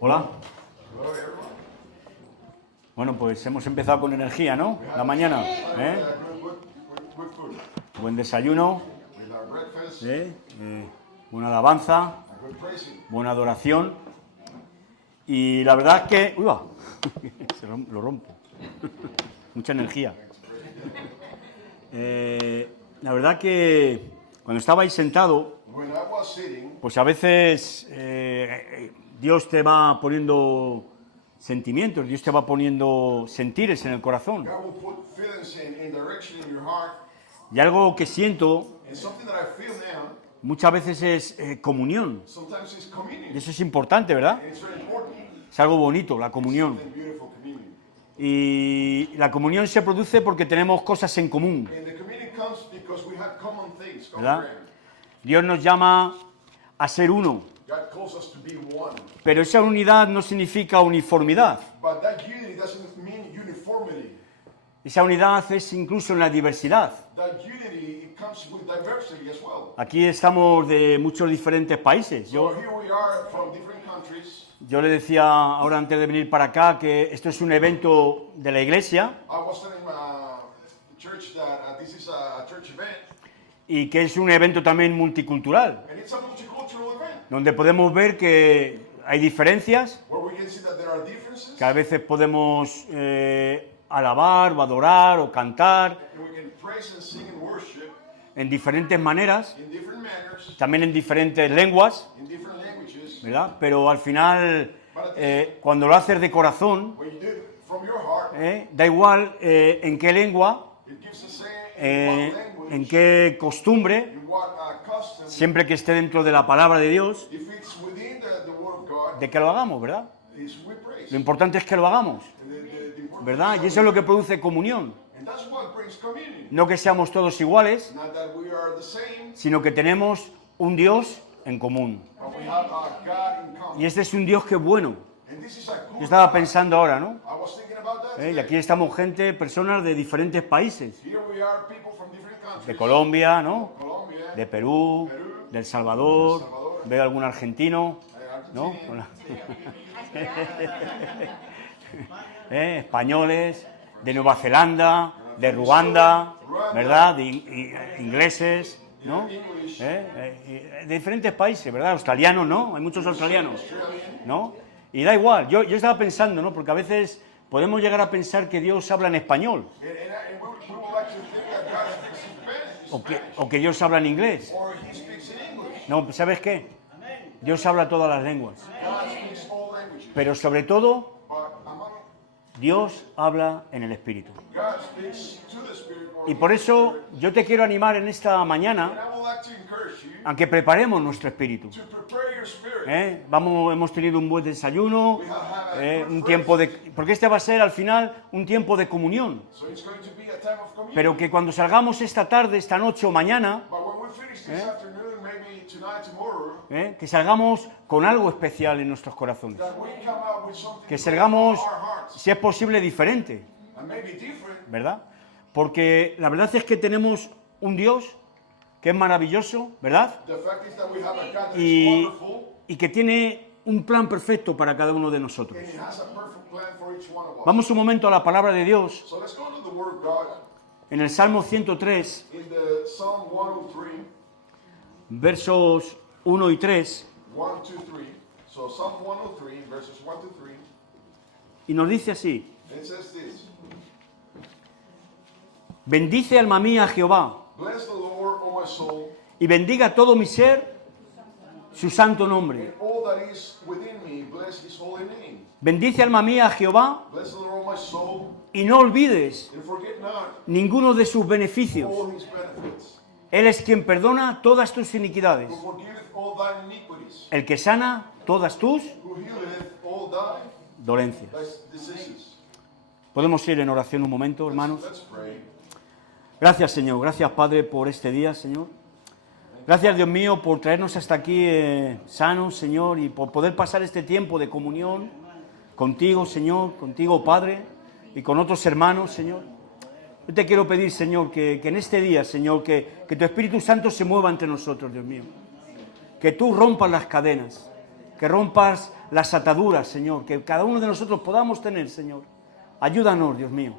Hola. Bueno, pues hemos empezado con energía, ¿no? La mañana, ¿eh? Buen desayuno, ¿eh? Buena alabanza, buena adoración. Y la verdad es que... ¡Uy, va! Lo rompo. Mucha energía. La verdad que cuando estabais sentado, pues a veces Dios te va poniendo sentimientos, Dios te va poniendo sentires en el corazón. Y algo que siento muchas veces es comunión. Y eso es importante, ¿verdad? Es algo bonito, la comunión. Y la comunión se produce porque tenemos cosas en común, ¿verdad? Dios nos llama a ser uno, pero esa unidad no significa uniformidad. Esa unidad es incluso en la diversidad. Aquí estamos de muchos diferentes países. Yo le decía ahora antes de venir para acá que esto es un evento de la iglesia y que es un evento también multicultural, donde podemos ver que hay diferencias, que a veces podemos alabar o adorar o cantar en diferentes maneras, también en diferentes lenguas, ¿verdad? Pero al final, cuando lo haces de corazón, da igual en qué lengua, en qué costumbre, siempre que esté dentro de la palabra de Dios, de que lo hagamos, ¿verdad? Lo importante es que lo hagamos, ¿verdad? Y eso es lo que produce comunión. No que seamos todos iguales, sino que tenemos un Dios en común. Y este es un Dios que es bueno. Yo estaba pensando ahora, ¿no? Y aquí estamos personas de diferentes países. De Colombia, ¿no? De Perú, de El Salvador, veo algún argentino, ¿no? Españoles, de Nueva Zelanda, de Ruanda, ¿verdad? De ingleses, ¿no? De diferentes países, ¿verdad? Australianos, ¿no? Hay muchos australianos, ¿no? Y da igual, yo estaba pensando, ¿no? Porque a veces podemos llegar a pensar que Dios habla en español. O que Dios habla en inglés. No, ¿sabes qué? Dios habla todas las lenguas. Pero sobre todo, Dios habla en el Espíritu. Y por eso yo te quiero animar en esta mañana a que preparemos nuestro espíritu. Hemos tenido un buen desayuno, un tiempo de... Porque este va a ser al final un tiempo de comunión. Pero que cuando salgamos esta tarde, esta noche o mañana, que salgamos con algo especial en nuestros corazones. Que salgamos, si es posible, diferente. ¿Verdad? Porque la verdad es que tenemos un Dios que es maravilloso, ¿verdad? Y que tiene un plan perfecto para cada uno de nosotros. Vamos un momento a la palabra de Dios. En el Salmo 103, versos 1 y 3, y nos dice así: bendice alma mía a Jehová, y bendiga todo mi ser su santo nombre. Bendice alma mía a Jehová, y no olvides ninguno de sus beneficios. Él es quien perdona todas tus iniquidades, el que sana todas tus dolencias. ¿Podemos ir en oración un momento, hermanos? Gracias, Señor. Gracias, Padre, por este día, Señor. Gracias, Dios mío, por traernos hasta aquí sanos, Señor, y por poder pasar este tiempo de comunión contigo, Señor, contigo, Padre, y con otros hermanos, Señor. Yo te quiero pedir, Señor, que en este día, Señor, que tu Espíritu Santo se mueva entre nosotros, Dios mío. Que tú rompas las cadenas, que rompas las ataduras, Señor, que cada uno de nosotros podamos tener, Señor. Ayúdanos, Dios mío.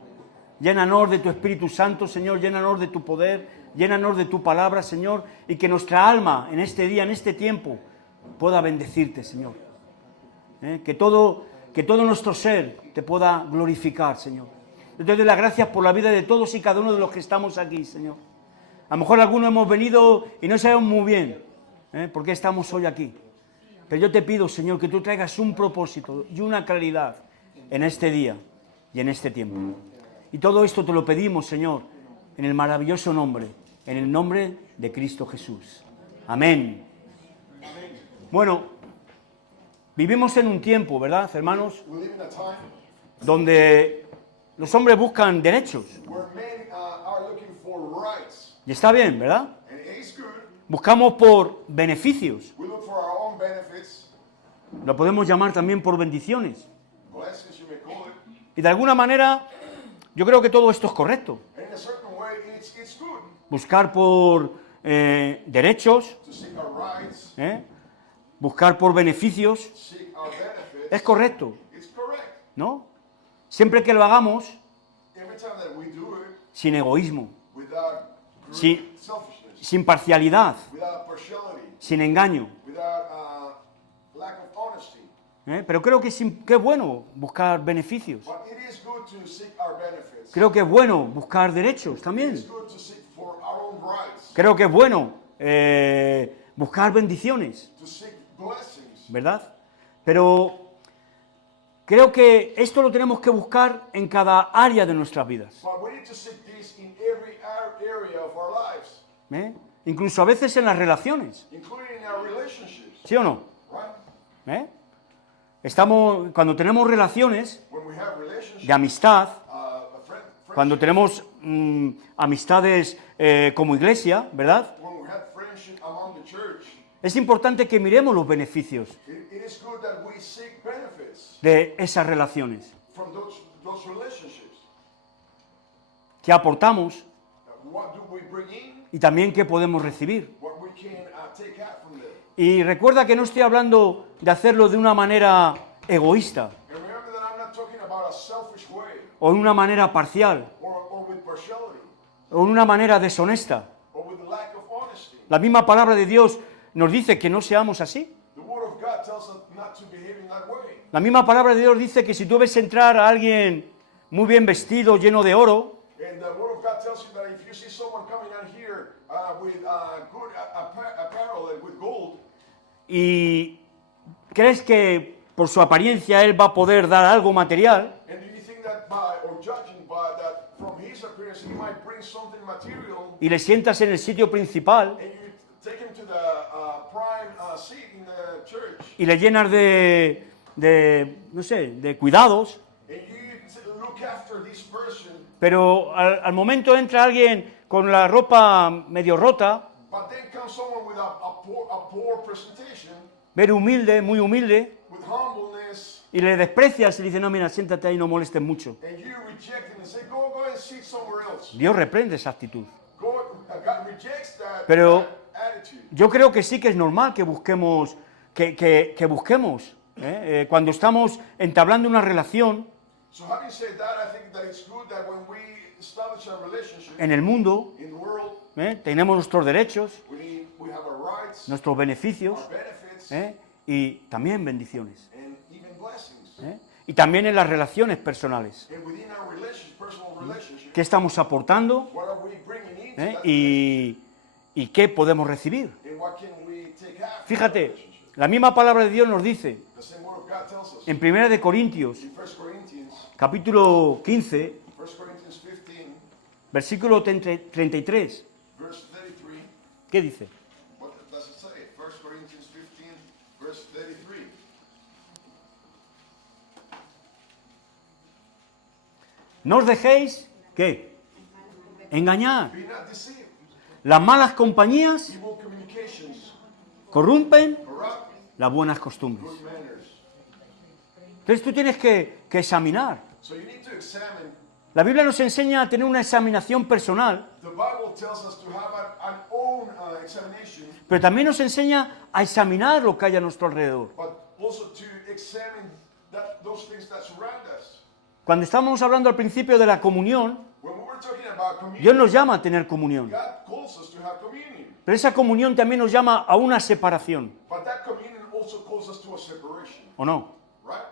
Llénanos de tu Espíritu Santo, Señor, llénanos de tu poder, llénanos de tu palabra, Señor, y que nuestra alma en este día, en este tiempo, pueda bendecirte, Señor. Que todo nuestro ser te pueda glorificar, Señor. Yo te doy las gracias por la vida de todos y cada uno de los que estamos aquí, Señor. A lo mejor algunos hemos venido y no sabemos muy bien por qué estamos hoy aquí. Pero yo te pido, Señor, que tú traigas un propósito y una claridad en este día y en este tiempo. Y todo esto te lo pedimos, Señor, en el maravilloso nombre, en el nombre de Cristo Jesús. Amén. Bueno, vivimos en un tiempo, ¿verdad, hermanos? Donde los hombres buscan derechos. Y está bien, ¿verdad? Buscamos por beneficios. Lo podemos llamar también por bendiciones. Y de alguna manera, yo creo que todo esto es correcto. Buscar por derechos, buscar por beneficios, es correcto, ¿no? Siempre que lo hagamos sin egoísmo, sin parcialidad, sin engaño. Pero creo que es bueno buscar beneficios. Creo que es bueno buscar derechos también. Creo que es bueno buscar bendiciones, ¿verdad? Pero creo que esto lo tenemos que buscar en cada área de nuestras vidas. Incluso a veces en las relaciones. ¿Sí o no? Cuando tenemos relaciones de amistad, cuando tenemos amistades como iglesia, ¿verdad? Es importante que miremos los beneficios de esas relaciones. ¿Qué aportamos? Y también qué podemos recibir. Y recuerda que no estoy hablando de hacerlo de una manera egoísta o de una manera parcial o de una manera deshonesta. La misma palabra de Dios nos dice que no seamos así. La misma palabra de Dios dice que si tú ves entrar a alguien muy bien vestido, lleno de oro, y crees que por su apariencia él va a poder dar algo material, y le sientas en el sitio principal y le llenas no sé, de cuidados, pero al momento entra alguien con la ropa medio rota, ver humilde, muy humilde, y le desprecias y le dices, no, mira, siéntate ahí, no molestes mucho. Dios reprende esa actitud. Pero yo creo que sí que es normal que busquemos, cuando estamos entablando una relación en el mundo, tenemos nuestros derechos, nuestros beneficios, y también bendiciones. Y también en las relaciones personales. ¿Qué estamos aportando? ¿Y qué podemos recibir? Fíjate, la misma palabra de Dios nos dice en 1 Corintios, capítulo 15, versículo 33. ¿Qué dice? No os dejéis, ¿qué? Engañar. Las malas compañías corrompen las buenas costumbres. Entonces tú tienes que examinar. La Biblia nos enseña a tener una examinación personal, pero también nos enseña a examinar lo que hay a nuestro alrededor. examine those things that surround us. Cuando estábamos hablando al principio de la comunión, When we were talking about communion, Dios nos llama a tener comunión. God calls us to have communion. Pero esa comunión también nos llama a una separación, But that communion also calls us to a separation, ¿o no? right?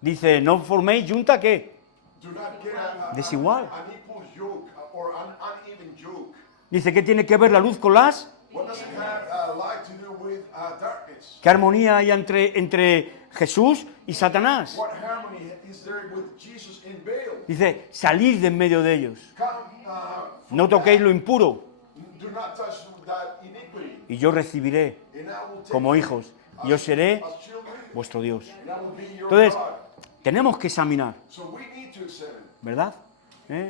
Dice, no forméis junta, ¿qué? Do not get a Desigual. an equal yoke or an uneven yoke. Dice, ¿qué tiene que ver la luz con las? What does it have light to do with darkness? ¿Qué armonía hay entre Jesús y Satanás? What harmony is there with Jesus and Baal? Dice, salid de en medio de ellos. Come, No toquéis lo impuro, do not touch that iniquity. y yo recibiré And I will take como you hijos, y yo seré as children, vuestro Dios. and I will be your Entonces, God. tenemos que examinar, So we need to examine. ¿verdad?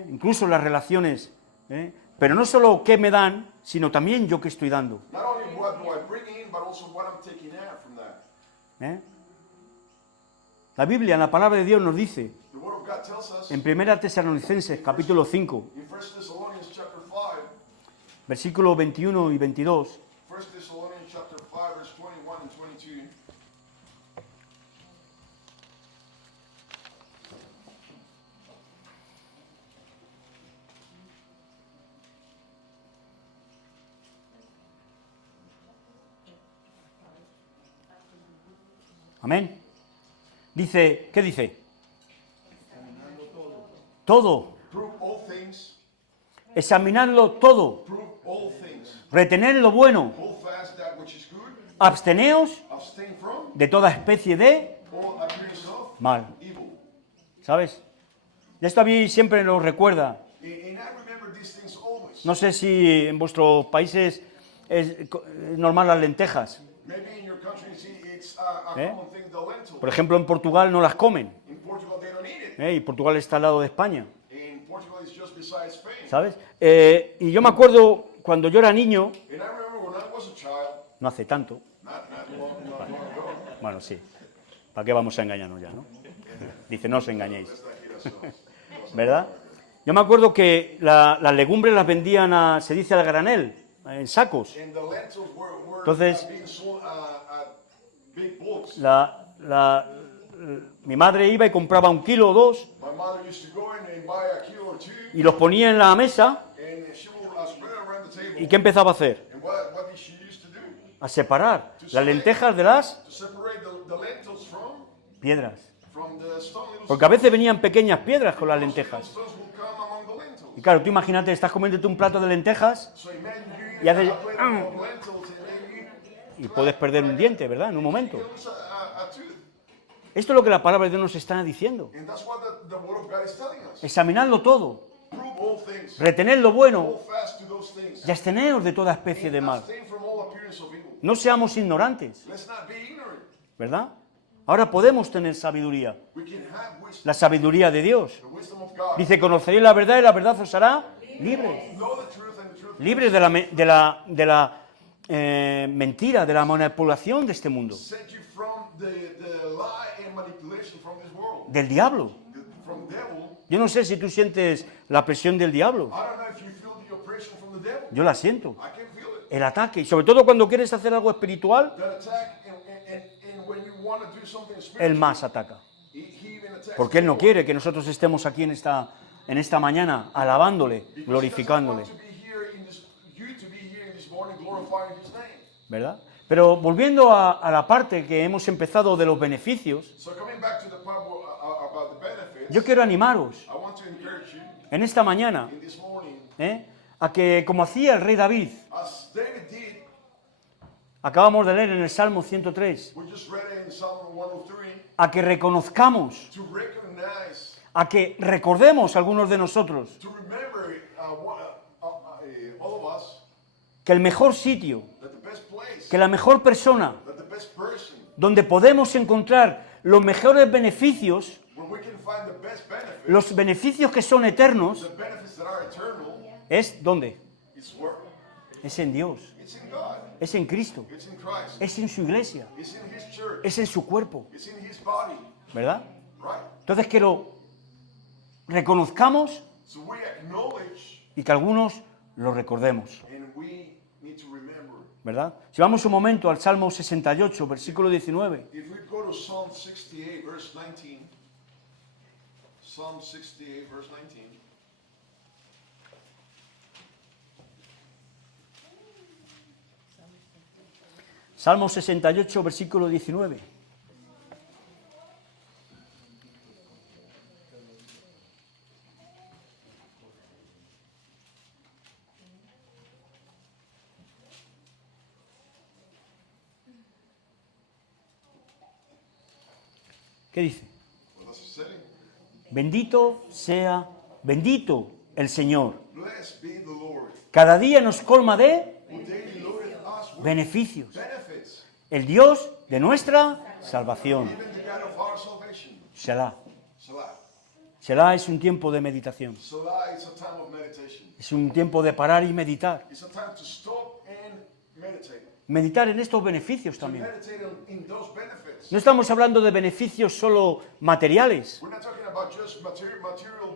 Incluso las relaciones, pero no solo qué me dan, sino también yo qué estoy dando. Not only what do I bring in, but also what I'm taking out from that. ¿eh? La Biblia, en la palabra de Dios nos dice, The Word of God tells us en 1 Tesalonicenses, capítulo 5, in 1 Thessalonians chapter 5, versículos 21 y 22, 1 Thessalonians chapter 5, verse 21 and 22. amén. Dice, ¿qué dice? Todo, Prove all things, examinadlo todo, prove all things. retened lo bueno, Hold fast that which is good, absteneos abstain from de toda especie de all appearance of mal. evil. ¿Sabes? Y esto a mí siempre nos recuerda. And I remember these things always. No sé si en vuestros países es normal las lentejas. Maybe in your country, it's a common thing, the lentil. Por ejemplo, en Portugal no las comen. In Portugal, they don't eat it. Y Portugal está al lado de España. In Portugal, it's just beside Spain. ¿Sabes? Y yo me acuerdo cuando yo era niño, And I remember when I was a child, no hace tanto. not long ago, Bueno, sí. ¿Para qué vamos a engañarnos ya, no? Dice, no os engañéis. let's not kid ourselves. ¿Verdad? Yo me acuerdo que las legumbres las vendían se dice al granel, en sacos. And the lentils were Entonces, being sold at big bulks. Mi madre iba y compraba 1 kilo o 2 My mother used to go in and buy a kilo or two, y los ponía en la mesa. and she will spread it around the table. ¿Y qué empezaba a hacer? And what did she used to do? A separar las lentejas de las To separate the lentils piedras. from the stone little Porque a veces venían pequeñas piedras con las lentejas. stones will come among the lentils. Y claro, tú imagínate, estás comiéndote un plato de lentejas So imagine you Y eat hace- a plate of lentils and then you y puedes perder un diente, ¿verdad? En un momento. lose a tooth. Esto es lo que la palabra de Dios nos está diciendo. And that's what the Word of God is telling us. Examinadlo todo, Prove all things. retened lo bueno Hold fast to those things. y absteneos de toda especie de mal. Abstain from all appearance of evil. No seamos ignorantes, Let's not be ignorant. ¿verdad? Ahora podemos tener sabiduría, We can have wisdom, la sabiduría de Dios. the wisdom of God. Dice, conoceréis la verdad y la verdad os hará libres. Know the truth and the truth Libres de la mentira, de la manipulación de este mundo, set you from the lie and manipulation from this world. del diablo. From devil. Yo no sé si tú sientes la presión del diablo. I don't know if you feel the oppression from the devil. Yo la siento. I can feel it. El ataque, y sobre todo cuando quieres hacer algo espiritual, That attack, and when you want to do something él spiritual, más ataca. he even attacks Porque él you no more. quiere que nosotros estemos aquí en esta mañana alabándole, Because he glorificándole, doesn't want to be here in this, you to be here in this morning glorifying his name. ¿verdad? Pero volviendo a la parte que hemos empezado de los beneficios, So coming back to the part about the benefits, yo quiero animaros I want to encourage you en esta mañana in this morning, a que, como hacía el rey David, as David did, acabamos de leer en el Salmo 103, we just read it in Psalm 103, a que reconozcamos, to recognize, a que recordemos algunos de nosotros to remember all of us, que el mejor sitio, that the best place, que la mejor persona that the best person, donde podemos encontrar los mejores beneficios, where we can find the best benefits, los beneficios que son eternos, the benefits that are eternal, es ¿dónde? it's where? Es en Dios, It's in God, es en Cristo, it's in Christ, es en su iglesia, it's in His church, es en su cuerpo, it's in His body, ¿verdad? right? Entonces que lo reconozcamos So we acknowledge y que algunos lo recordemos, and we need to remember, ¿verdad? Si vamos un momento al Salmo 68, versículo 19. If we go to Psalm 68, verse 19. Psalm 68, verse 19. Salmo 68, versículo 19. ¿Qué dice? What does it say? Bendito el Señor. Blessed be the Lord, Cada día nos colma de who daily loadeth us with beneficios. benefits, El Dios de nuestra salvación. even the God of our salvation. Selah. Salah. Selah es un tiempo de meditación. Salah is a time of meditation. Es un tiempo de parar y meditar. It's a time to stop and meditate. Meditar en estos beneficios To también. meditate in those benefits. No estamos hablando de beneficios solo materiales, We're not talking about just material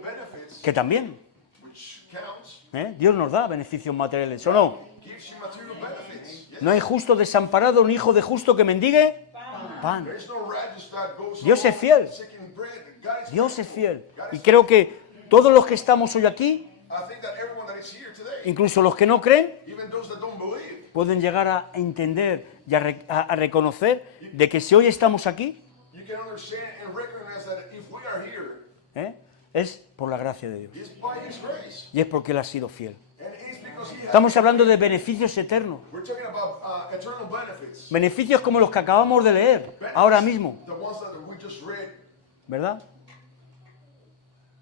benefits, que también. which counts. Dios nos da beneficios materiales, ¿o no? Gives you material benefits. Yes. No hay justo desamparado, un hijo de justo que mendigue pan. There's no righteous that goes Dios es along fiel. seeking bread. God is Dios es faithful. fiel. God Y is creo que todos los que estamos hoy aquí, I think that everyone that is here today, incluso los que no creen, even those that don't believe, pueden llegar a entender y a reconocer de que si hoy estamos aquí, you can understand and recognize that if we are here, es por la gracia de Dios. it's by His grace. Y es porque Él ha sido fiel. And it's because He has. Estamos hablando de beneficios eternos. We're talking about eternal benefits. Beneficios como los que acabamos de leer ahora mismo, The ones that we just read. ¿verdad?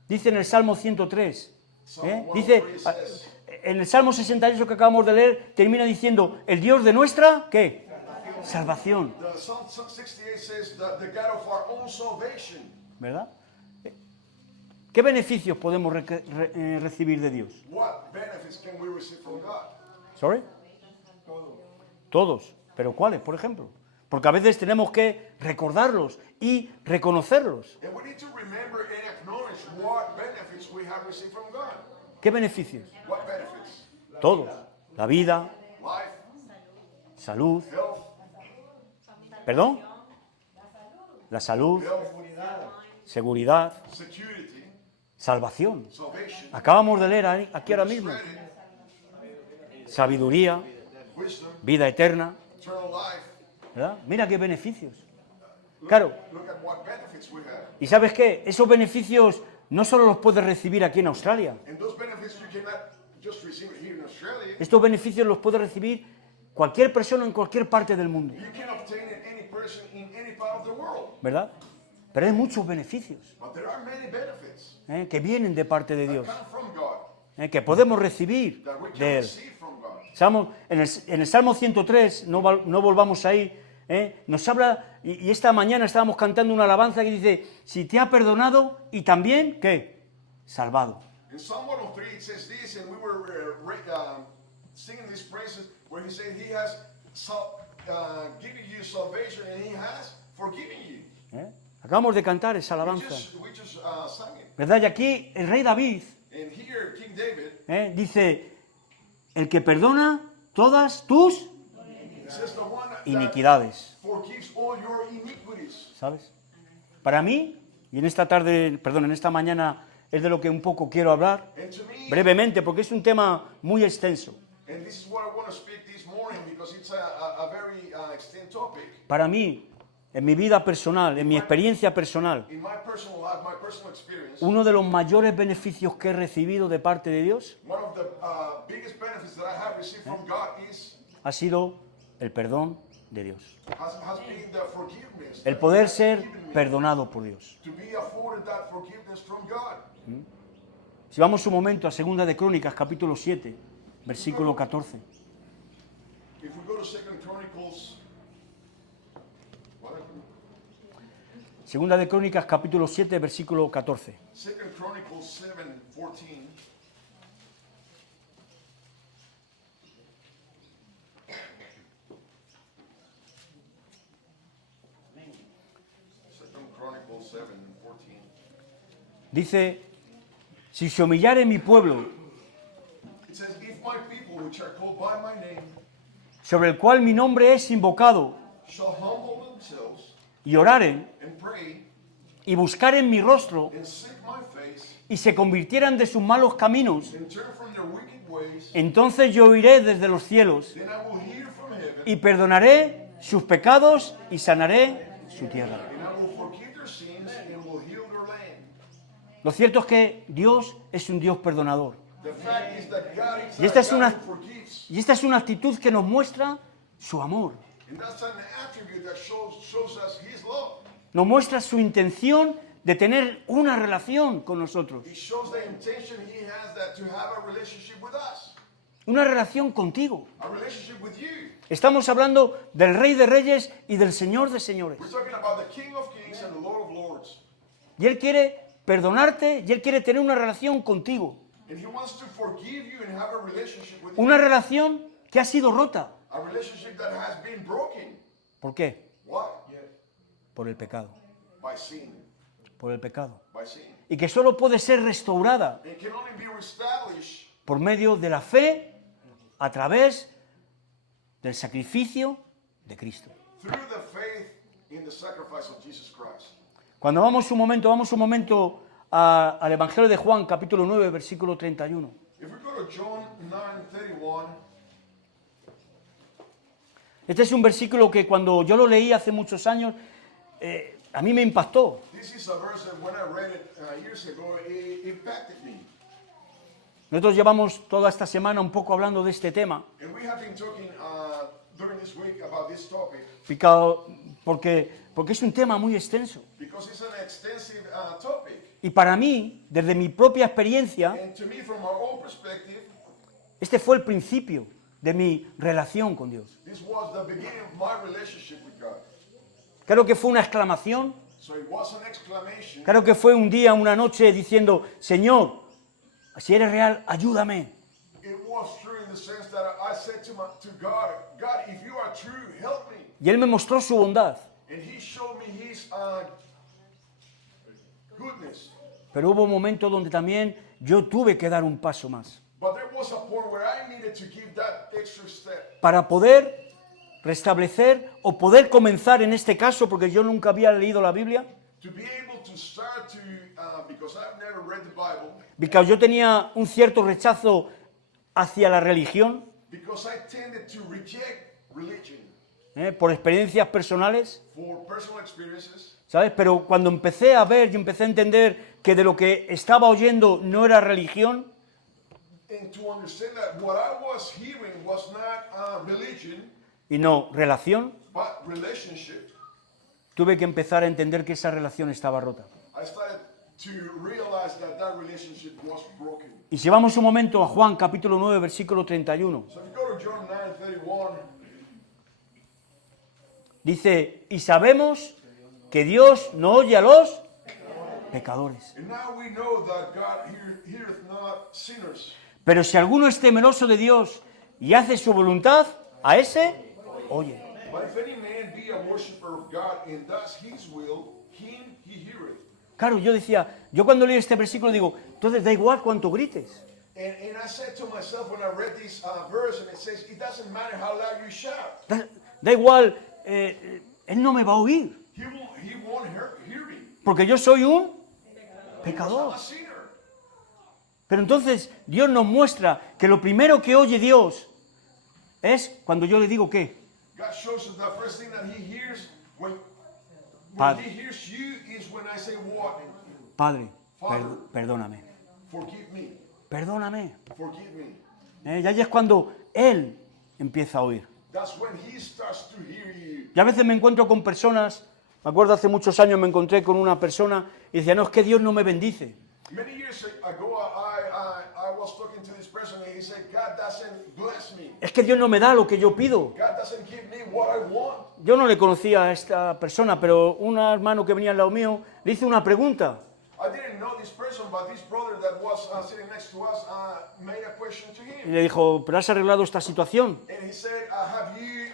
Dice en el Salmo 103, Psalm dice, 103 says, en el Salmo 68 que acabamos de leer, termina diciendo, el Dios de nuestra, ¿qué? Salvación, the Psalm 68 says that the God of our own salvation. ¿verdad? ¿Qué beneficios podemos recibir de Dios? What benefits can we receive from God? ¿Sorry? Todos. ¿Pero cuáles, por ejemplo? Porque a veces tenemos que recordarlos y reconocerlos. And we need to remember and acknowledge what benefits we have received from God. ¿Qué beneficios? What benefits? Todos. La vida, Life, salud, health, ¿perdón? La salud, health, seguridad, security, salvación. salvation, Acabamos de leer aquí ahora mismo. Sabiduría, wisdom, vida eterna, eternal life. ¿verdad? Mira qué beneficios. Claro, Look at what benefits we have. ¿y sabes qué? Esos beneficios no solo los puedes recibir aquí en Australia. And those benefits you cannot just receive it here in Australia. Estos beneficios los puede recibir cualquier persona en cualquier parte del mundo, You can obtain it any person in any part of the world. ¿verdad? Pero hay muchos beneficios But there are many benefits que vienen de parte de that Dios, come from God, que podemos recibir that we can de Él. receive from God. En el Salmo 103, no volvamos ahí, nos habla, y esta mañana estábamos cantando una alabanza que dice, si te ha perdonado y también, ¿qué? Salvado. In Psalm 103 it says this, and we were singing these praises where he said he has given you salvation and he has forgiven you. Acabamos de cantar esa We alabanza, just sang it. ¿verdad? Y aquí el rey David And here King David, dice, el que perdona todas tus it says the one that iniquidades, forgives all your iniquities. ¿sabes? Para mí, y en esta tarde, perdón, en esta mañana es de lo que un poco quiero hablar, And to me, brevemente, porque es un tema muy extenso. and this is what I want to speak this morning because it's a very extended topic. Para mí, en mi vida personal, en mi experiencia personal, In my personal life, my personal experience, uno de los mayores beneficios que he recibido de parte de Dios one of the biggest benefits that I have received from God ha sido el perdón de Dios. has been the forgiveness. El that poder He has ser given me, perdonado por Dios. to be afforded that forgiveness from God. Si vamos un momento a Segunda de Crónicas, capítulo 7, versículo 14. If we go to 2 Chronicles, what? Segunda de Crónicas, capítulo 7, versículo 14. 2 Chronicles 7:14. Chronicles 7:14. Dice, si se humillare mi pueblo, It says, if my people, which are called by my name, sobre el cual mi nombre es invocado, shall humble themselves y oraren, and pray y buscaren mi rostro, and seek my face y se convirtieran de sus malos caminos, and turn from their wicked ways, entonces yo oiré desde los cielos, then I will hear from heaven y perdonaré sus pecados, y sanaré su tierra. and I will forgive their sins and will heal their land. Lo cierto es que Dios es un Dios perdonador. The fact is that God is Y esta a es God una- who forgives. Y esta es una actitud que nos muestra su amor, And that's an attribute that shows us His love. nos muestra su intención de tener una relación con nosotros, It shows the intention He has that to have a relationship with us, una relación contigo. a relationship with you. Estamos hablando del Rey de Reyes y del Señor de Señores. We're talking about the King of Kings and the Lord of Lords. Y Él quiere perdonarte y Él quiere tener una relación contigo. And He wants to forgive you and have a relationship with Una you. relación que ha sido rota. A relationship that has been broken. ¿Por qué? Why? Por el pecado. By sin. Por el pecado. By sin. Y que solo puede ser restaurada It can only be reestablished por medio de la fe a través del sacrificio de Cristo. through the faith in the sacrifice of Jesus Christ. Cuando vamos un momento al Evangelio de Juan, capítulo 9, versículo 31. If we go to John 9:31, Este es un versículo que cuando yo lo leí hace muchos años, a mí me impactó. this is a verse that when I read it years ago, it impacted me. Nosotros llevamos toda esta semana un poco hablando de este tema, And we have been talking during this week about this topic porque es un tema muy extenso. because it's an extensive topic. Y para mí, desde mi propia experiencia, And to me, from our own perspective, este fue el principio de mi relación con Dios. this was the beginning of my relationship with God. Creo que fue una exclamación, So it was an exclamation. creo que fue un día, una noche diciendo, Señor, si eres real, ayúdame. It was true in the sense that I said to God, God, if you are true, help me. Y Él me mostró su bondad, And He showed me His goodness. pero hubo un momento donde también yo tuve que dar un paso más But there was a point where I needed to give that extra step para poder restablecer o poder comenzar en este caso, porque yo nunca había leído la Biblia, to be able to start to, because I've never read the Bible, porque yo tenía un cierto rechazo hacia la religión, because I tended to reject religion por experiencias personales, for personal experiences. ¿sabes? Pero cuando empecé a ver y empecé a entender que de lo que estaba oyendo no era religión, And to understand that what I was hearing was not religion, y no relación, but relationship, tuve que empezar a entender que esa relación estaba rota. I started to realize that that relationship was broken. Y si vamos un momento a Juan capítulo 9, versículo 31, So if you go to John 9:31, dice, y sabemos que Dios no oye a los pecadores. and now we know that God heareth not sinners. Pero si alguno es temeroso de Dios y hace su voluntad, a ese oye. But if any man be a worshiper of God and does his will, him he heareth. Claro, yo decía, yo cuando leí este versículo digo, entonces da igual cuánto grites. And I said to myself when I read this verse, and it says, it doesn't matter how loud you shout. Da igual, Él no me va a oír, He won't hear me. porque yo soy un I'm pecador. a sinner. Pero entonces Dios nos muestra que lo primero que oye Dios es cuando yo le digo ¿qué? God shows us the first thing that he hears when Padre. he hears you is when I say what? Padre, Father. perdóname, Forgive me. perdóname. Forgive me. Y ahí es cuando Él empieza a oír. That's when he starts to hear you. Y a veces me encuentro con personas, me acuerdo hace muchos años me encontré con una persona y decía, no, es que Dios no me bendice. Many years ago, I was talking to this person and he said, God doesn't bless me. Es que Dios no me da lo que yo pido. God doesn't give me what I want. Yo no le conocía a esta persona, pero un hermano que venía al lado mío le hizo una pregunta. I didn't know this person, but this brother that was sitting next to us made a question to Y him. le dijo, ¿pero has arreglado esta situación? And he said, have you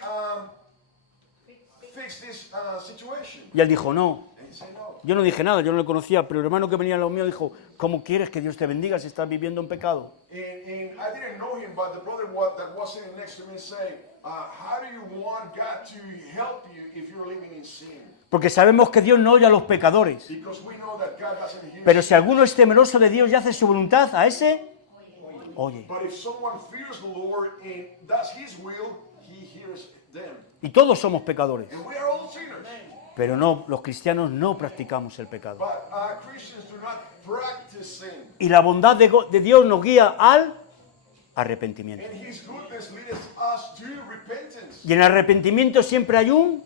fixed this situation? Y él dijo, no. And he said, no. Yo no dije nada, yo no le conocía, pero el hermano que venía al lado mío dijo, ¿cómo quieres que Dios te bendiga si estás viviendo en pecado? And I didn't know him, but the brother that was sitting next to me said, how do you want God to help you if you're living in sin? Porque sabemos que Dios no oye a los pecadores. Because we know that God doesn't hear Pero sin. si alguno es temeroso de Dios y hace su voluntad, a ese, oye. But if someone fears the Lord and does his will, he hears them. Y todos somos pecadores. And we are all sinners. Pero no, los cristianos no practicamos el pecado. But Christians do not practice sin. Y la bondad de Dios nos guía al arrepentimiento. And his goodness leads us to repentance. Y en el arrepentimiento siempre hay un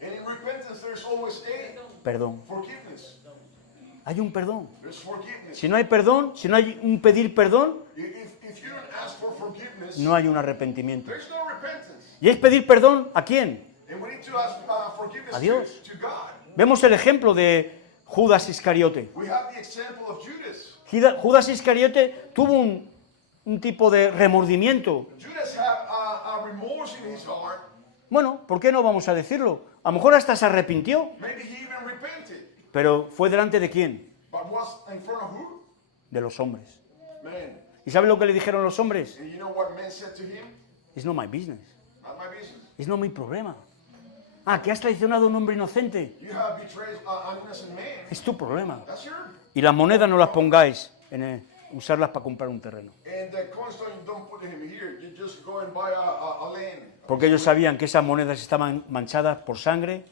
And in repentance there's always a perdón. forgiveness. Hay un perdón. There's forgiveness. Si no hay perdón, si no hay un pedir perdón, If you don't ask for forgiveness, no hay un arrepentimiento. there's no repentance. ¿Y es pedir perdón a quién? And we need to ask forgiveness A Dios. to God. Vemos el ejemplo de Judas Iscariote. We have the example of Judas. Judas Iscariote tuvo un tipo de remordimiento. Judas had a remorse in his heart. Bueno, ¿por qué no vamos a decirlo? A lo mejor hasta se arrepintió, Maybe he even repented. pero ¿fue delante de quién? But was in front of who? De los hombres. Man. ¿Y sabe lo que le dijeron los hombres? And you know what men said to him? It's not my business. Not my business. Es no mi problema. Ah, que has traicionado a un hombre inocente. You have betrayed an innocent man. Es tu problema. That's your. Y las monedas no las pongáis en usarlas para comprar un terreno. And the coins don't put him here. You just go and buy a land. Porque ellos sabían que esas monedas estaban manchadas por sangre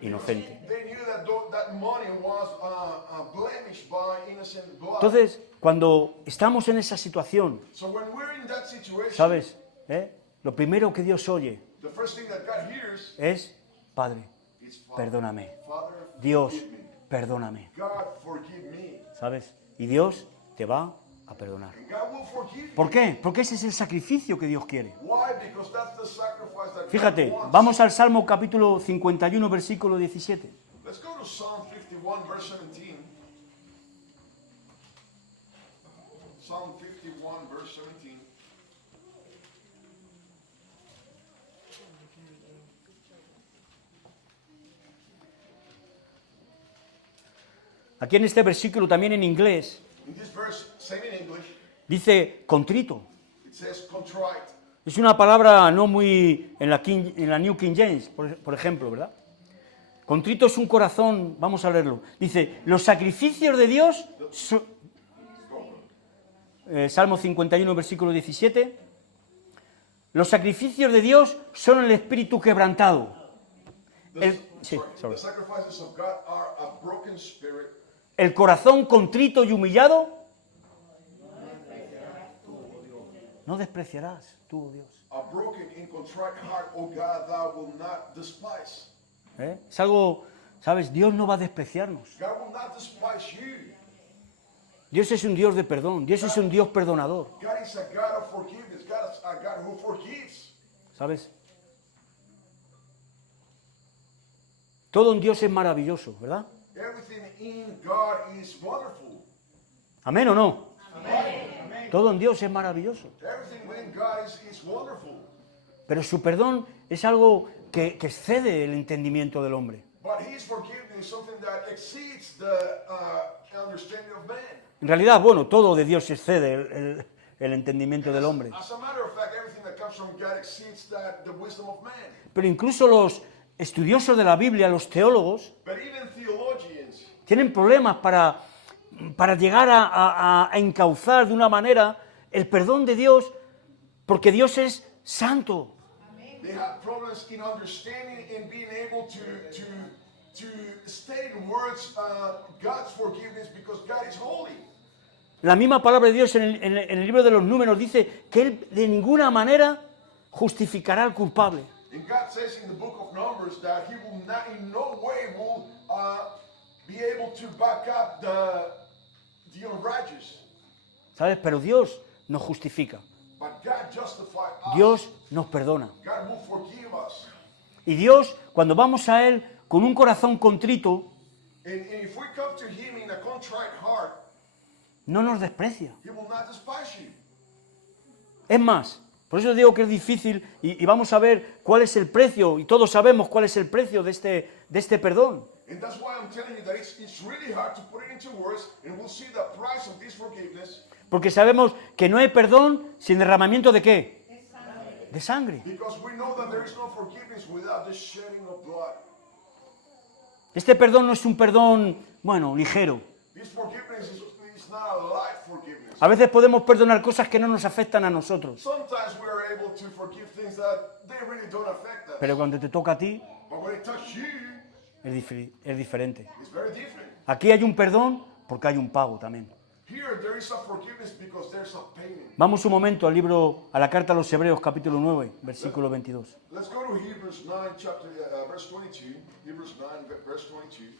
inocente. They knew that money was blemished by innocent blood. Entonces, cuando estamos en esa situación, So when we're in that situation, ¿sabes? Lo primero que Dios oye the first thing that God hears es, Padre, is Father. perdóname. Father, Dios, forgive me. perdóname. God, forgive me. ¿Sabes? Y Dios te va a perdonar. And God will forgive you. ¿Por qué? Porque ese es el sacrificio que Dios quiere. Why? Because that's the sacrifice that Fíjate, God wants. vamos al Salmo capítulo 51, versículo 17. Let's go to Psalm 51, verse 17. Psalm 51, verse 17. Aquí en este versículo, también en inglés, In this verse, same in English, dice contrito. it says contrite. Es una palabra no muy en la New King James, por ejemplo, ¿verdad? Contrito es un corazón, vamos a leerlo. Dice, los sacrificios de Dios, Salmo 51, versículo 17, los sacrificios de Dios son el espíritu quebrantado. The sacrifices of God are a broken spirit. El corazón contrito y humillado, no despreciarás tú, oh Dios. A broken and contrite heart, O God, thou wilt not despise. Es algo, ¿sabes? Dios no va a despreciarnos. God will not despise you. Dios es un Dios de perdón, Dios es un Dios perdonador, God is a God of forgiveness. God is a God who forgives. ¿sabes? Todo en Dios es maravilloso, ¿verdad? Everything in God is wonderful. ¿Amén o no? Todo en Dios es maravilloso. Everything within God is wonderful. Pero su perdón es algo que excede el entendimiento del hombre. But His forgiveness is something that exceeds the understanding of man. En realidad, bueno, todo de Dios excede el entendimiento del hombre. As a matter of fact, everything that comes from God exceeds the wisdom of man. Pero incluso los estudiosos de la Biblia, los teólogos, But even theologians tienen problemas para llegar a encauzar de una manera el perdón de Dios, porque Dios es santo. they have problems in understanding and being able to state in words God's forgiveness because God is holy. La misma palabra de Dios en el libro de los Números dice que Él de ninguna manera justificará al culpable. And God says in the book of Numbers that He will not, in no way, will be able to back up the unrighteous. ¿Sabes? Pero Dios nos justifica. But God justifies us. Dios nos perdona. God will forgive us. Y Dios, cuando vamos a Él con un corazón contrito, And if we come to Him in a contrite heart, no nos desprecia. He will not despise you. Es más, por eso digo que es difícil y vamos a ver cuál es el precio, y todos sabemos cuál es el precio de este perdón. And that's why I'm telling you that it's really hard to put it into words, and we'll see the price of this forgiveness. Porque sabemos que no hay perdón sin derramamiento de qué? De sangre. Because we know that there is no forgiveness without the shedding of blood. Este perdón no es un perdón, bueno, ligero. This forgiveness is not a light forgiveness. A veces podemos perdonar cosas que no nos afectan a nosotros. Sometimes we are able to forgive things that they really don't affect us. Pero cuando te toca a ti, But when it touches you, es diferente. it's very different. Aquí hay un perdón porque hay un pago también. Here there is a forgiveness because there's a payment. Vamos un momento al libro, a la carta a los Hebreos, capítulo 9, versículo 22. Let's go to Hebrews 9, verse 22. Hebrews 9, verse 22.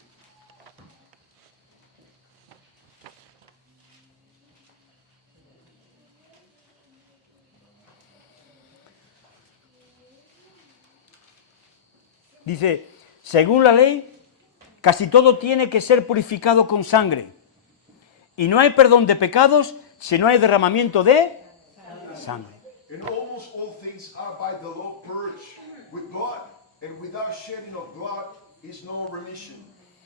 Dice, según la ley, casi todo tiene que ser purificado con sangre. Y no hay perdón de pecados si no hay derramamiento de sangre. And almost all things are by the law purged with blood, and without shedding of blood is no remission.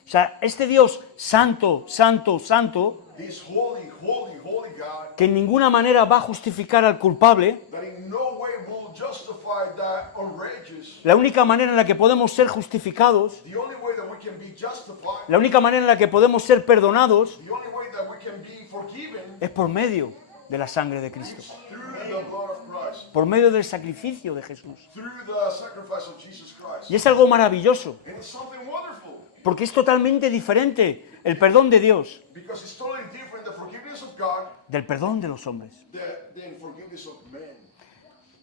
O sea, este Dios santo, santo, santo, This holy, holy, holy God, que en ninguna manera va a justificar al culpable, that in no way will justify that outrageous. la única manera en la que podemos ser justificados, The only way that we can be justified, la única manera en la que podemos ser perdonados, the only way that we can be forgiven es por medio de la sangre de Cristo, is through the blood of Christ, por medio del sacrificio de Jesús. through the sacrifice of Jesus Christ. Y es algo maravilloso, And it's something wonderful, porque es totalmente diferente el perdón de Dios because it's totally different, the forgiveness of God, del perdón de los hombres. than forgiveness of men.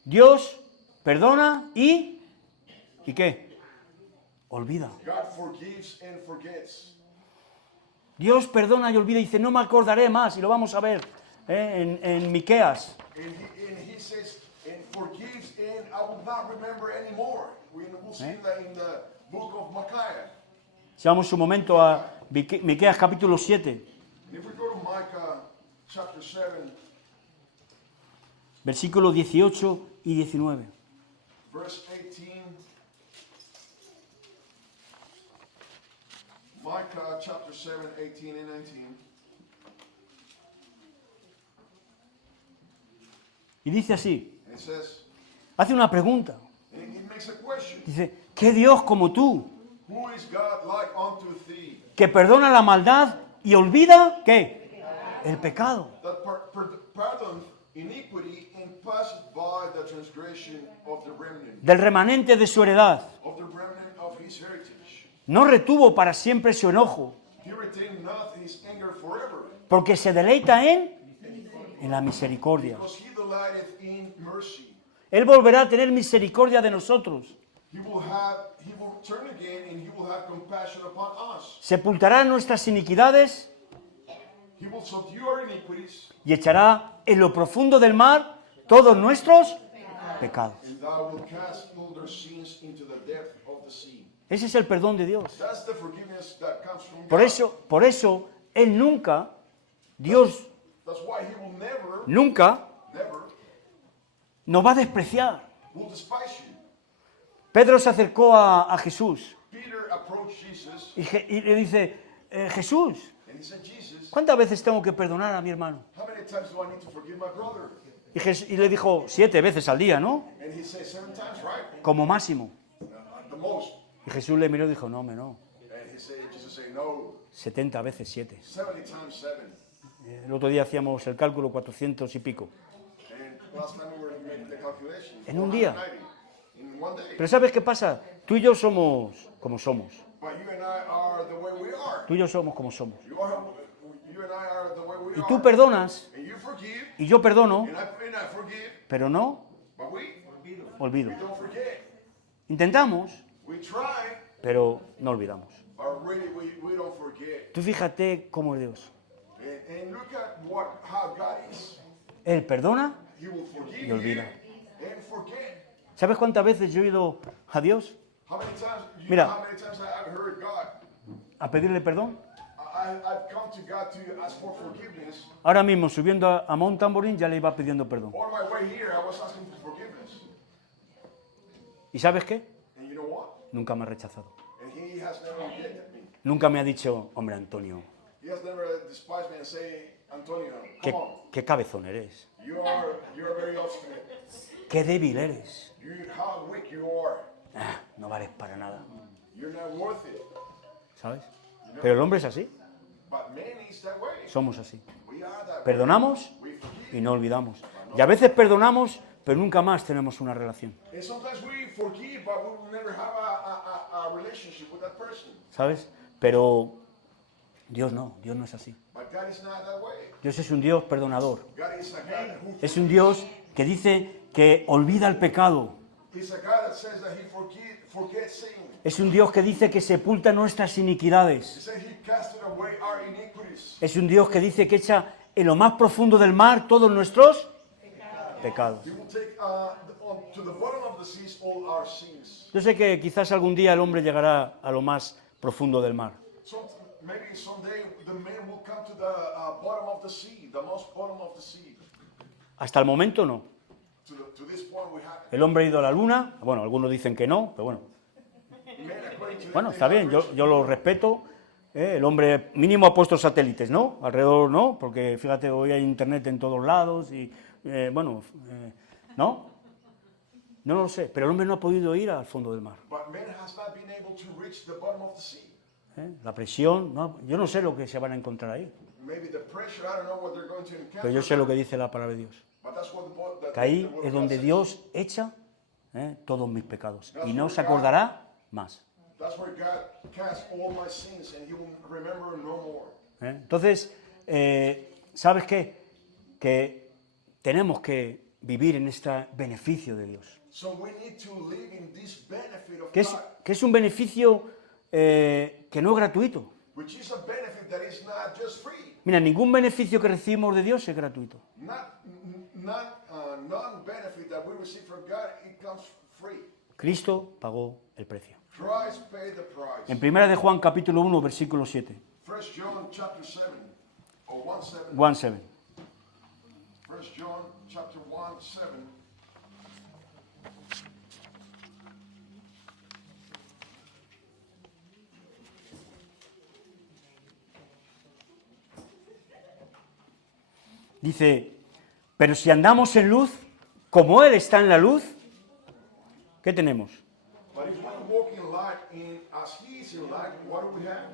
Dios perdona ¿y qué? Olvida. God forgives and forgets. Dios perdona y olvida y dice, no me acordaré más, y lo vamos a ver en Miqueas. And he says, and forgives, and I will not remember anymore. We'll see that in the book of Micaiah. Si vamos un momento a Miqueas capítulo 7, And if we go to Micah chapter 7, versículos 18 y 19. verse 18. Micah chapter 7, 18 and 19. Y dice así, And it says, hace una pregunta. and it makes a question. Dice, ¿qué Dios como tú, Who is God like unto thee, que perdona la maldad y olvida, ¿qué? El pecado. that pardoneth iniquity and passeth by the transgression of the remnant, Del remanente de su heredad. of his heritage? No retuvo para siempre su enojo, He retained not his anger forever, porque se deleita en la misericordia. because he delighteth in mercy. Él volverá a tener misericordia de nosotros. He will turn again, and he will have compassion upon us. Sepultará nuestras iniquidades He will subdue our iniquities, y echará en lo profundo del mar todos nuestros pecados. and thou wilt cast all their sins into the depth of the sea. Ese es el perdón de Dios. That's the forgiveness that comes from Por God. eso, Él nunca, Dios That's why he will never, nunca never nos va a despreciar. will despise you. Pedro se acercó a Jesús Peter approached Jesus, y le dice, Jesús, and he said, Jesus, ¿cuántas veces tengo que perdonar a mi hermano? how many times do I need to forgive my brother? Y le dijo, 7 veces al día, ¿no? And he said, 7 times, right? Como máximo. The most. Y Jesús le miró y dijo, no, no, And Jesus said, no, 70 veces 7. 70 times 7. El otro día hacíamos el cálculo 400 y pico. And last time we were making the calculation. En un día. 490 in one day. Pero ¿sabes qué pasa? Tú y yo somos como somos. But you and I are the way we are. Tú y yo somos como somos. You and I are the way we Y are. tú perdonas And you forgive, y yo perdono, and I forgive, pero no but we olvido. don't forget. Intentamos, We try, pero no olvidamos. but really we don't forget. Tú fíjate cómo es Dios. And look at how God is. Él perdona. He will forgive Y olvida. you and forget. ¿Sabes cuántas veces yo he ido a Dios How many times? Mira. How many times I've heard God? a pedirle perdón? I've come to God to ask for forgiveness. Ahora mismo, subiendo a Mount Tamborín, ya le iba pidiendo perdón. On my way here, I was asking for forgiveness. ¿Y sabes qué? And you know what? Nunca me ha rechazado. And He has never rejected me. Nunca me ha dicho, hombre, Antonio, He has never despised me and say, Antonio, qué, come on, qué cabezón eres, you're very obstinate. qué débil eres. How weak you are. No vales para nada, You're not worth it. ¿sabes? Pero el hombre es así, But man is that way. somos así. We are that way. Perdonamos We forgive. y no olvidamos. Y a veces perdonamos, pero nunca más tenemos una relación, And sometimes we forgive, but we will never have a relationship with that person. ¿sabes? Pero Dios no es así. But God is not that way. Dios es un Dios perdonador. God is a God who Es un Dios que dice que olvida el pecado. He's a God that says that He forgets sin. Es un Dios que dice que sepulta nuestras iniquidades. He said He casted away our iniquities. Es un Dios que dice que echa en lo más profundo del mar todos nuestros pecados. He will take to the bottom of the seas all our sins. Yo sé que quizás algún día el hombre llegará a lo más profundo del mar. Maybe someday the man will come to the bottom of the sea, the most bottom of the sea. Hasta el momento no. To this point we haven't. El hombre ha ido a la luna, bueno, algunos dicen que no, pero bueno. Man, according to Bueno, está bien, yo lo respeto. El hombre mínimo ha puesto satélites, ¿no? Alrededor, ¿no? Porque fíjate, hoy hay internet en todos lados y, ¿no? No lo sé, pero el hombre no ha podido ir al fondo del mar. But man has not been able to reach the bottom of the sea. La presión, no, yo no sé lo que se van a encontrar ahí, Maybe the pressure, I don't know what they're going to encounter. pero yo sé lo que dice la palabra de Dios. But that's what Que ahí the word es of donde God Dios echa todos mis pecados y no se acordará más. says. That's where God casts all my sins and He will remember no more. Entonces, ¿sabes qué? Que tenemos que vivir en este beneficio de Dios. So we need to live in this benefit of Que God, es un beneficio que no es gratuito. which is a benefit that is not just free. Mira, ningún beneficio que recibimos de Dios es gratuito. Non-benefit that we receive from God, it comes free. Cristo pagó el precio. Christ paid the price. En 1 de Juan capítulo 1, versículo 7. 1 John chapter 7, or 1:7. 1:7. 1 John chapter 1:7. Dice, pero si andamos en luz, como Él está en la luz, ¿qué tenemos? But if we walk in light, as He is in light, what do we have?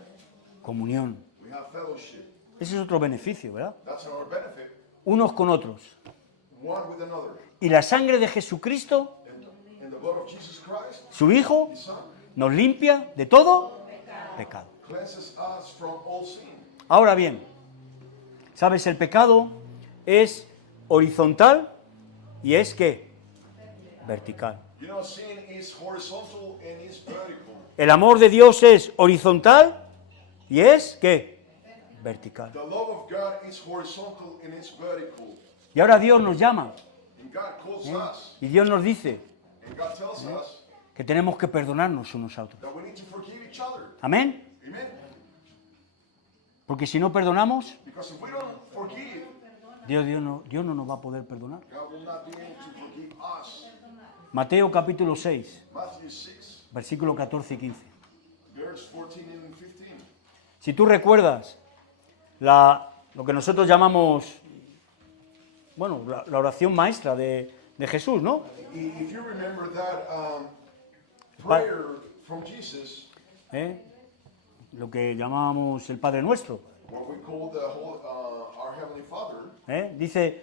Comunión. We have fellowship. Ese es otro beneficio, ¿verdad? That's our benefit, Unos con otros. one with another. Y la sangre de Jesucristo, And the blood of Jesus Christ, su Hijo, His Son, nos limpia de todo pecado. cleanses us from all sin. Ahora bien, ¿sabes? El pecado es horizontal y es ¿qué? Vertical. You know, sin is horizontal and is vertical. El amor de Dios es horizontal y es ¿qué? Vertical. The love of God is horizontal and is vertical. Y ahora Dios nos llama And God calls us, y Dios nos dice and God tells us que tenemos que perdonarnos unos a otros. that we need to forgive each other. ¿Amén? Amen? Porque si no perdonamos, Because if we don't forgive, Dios no nos va a poder perdonar. God will not be able to forgive us. Mateo capítulo 6, Matthew 6, versículo 14 y 15. verse 14 and 15. Si tú recuerdas lo que nosotros llamamos, bueno, la oración maestra de Jesús, ¿no? If you remember that prayer from Jesus, Lo que llamábamos el Padre Nuestro. what we call our Heavenly Father, Dice,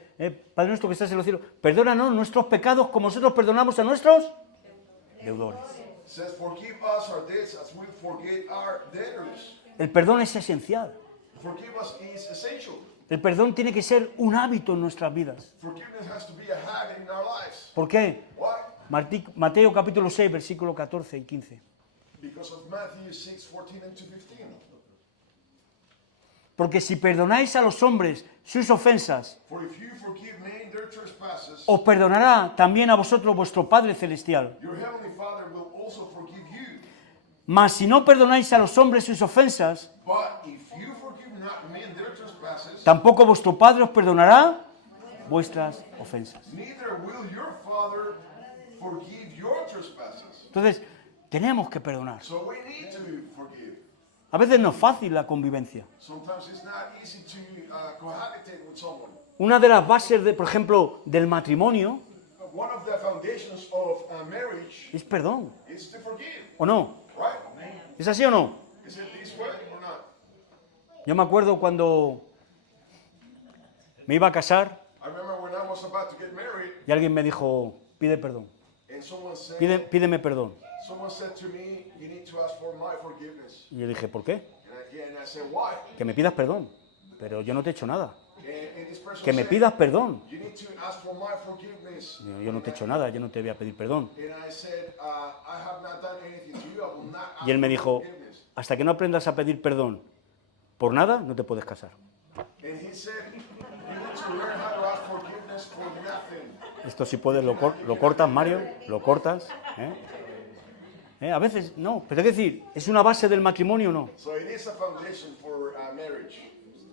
Padre Nuestro que estás en los cielos, perdónanos nuestros pecados como nosotros perdonamos a nuestros deudores. says, forgive us our debts as we forgive our debtors. El perdón es esencial. Forgive us is essential. El perdón tiene que ser un hábito en nuestras vidas. Forgiveness has to be a habit in our lives. ¿Por qué? Why? Mateo capítulo 6, versículo 14 y 15. Because of Matthew 6, 14 and 15. Porque si perdonáis a los hombres sus ofensas, For if you forgive men their trespasses, os perdonará también a vosotros vuestro Padre Celestial. your Heavenly Father will also forgive you. Mas si no perdonáis a los hombres sus ofensas, But if you forgive not men their trespasses, tampoco vuestro Padre os perdonará vuestras ofensas. neither will your Father forgive your trespasses. Entonces, tenemos que perdonar. So we need to forgive. A veces no es fácil la convivencia. Sometimes it's not easy to cohabitate with someone. Una de las bases, por ejemplo, del matrimonio One of the foundations of marriage es perdón, is to forgive, ¿o no? right? ¿Es así o no? Is it this way or not? Yo me acuerdo cuando me iba a casar I remember when I was about to get married, y alguien me dijo, pide perdón, and pídeme perdón. someone said to me, "You need to ask for my forgiveness." Y yo dije, ¿por qué? And I said, "Why?" Que me pidas perdón, pero yo no te he hecho nada. And this person Que me said, pidas perdón. "You need to ask for my forgiveness." Yo no te he hecho nada, yo no te voy a pedir perdón. And I said, "I have not done anything to you. I will not ask Y él me for dijo, forgiveness." hasta que no aprendas a pedir perdón por nada, no te puedes casar. And he said, "You need to learn how to ask forgiveness for nothing." Esto si puedes lo cortas, Mario, lo cortas. A veces no, pero hay que decir, ¿es una base del matrimonio o no? So it is a foundation for marriage,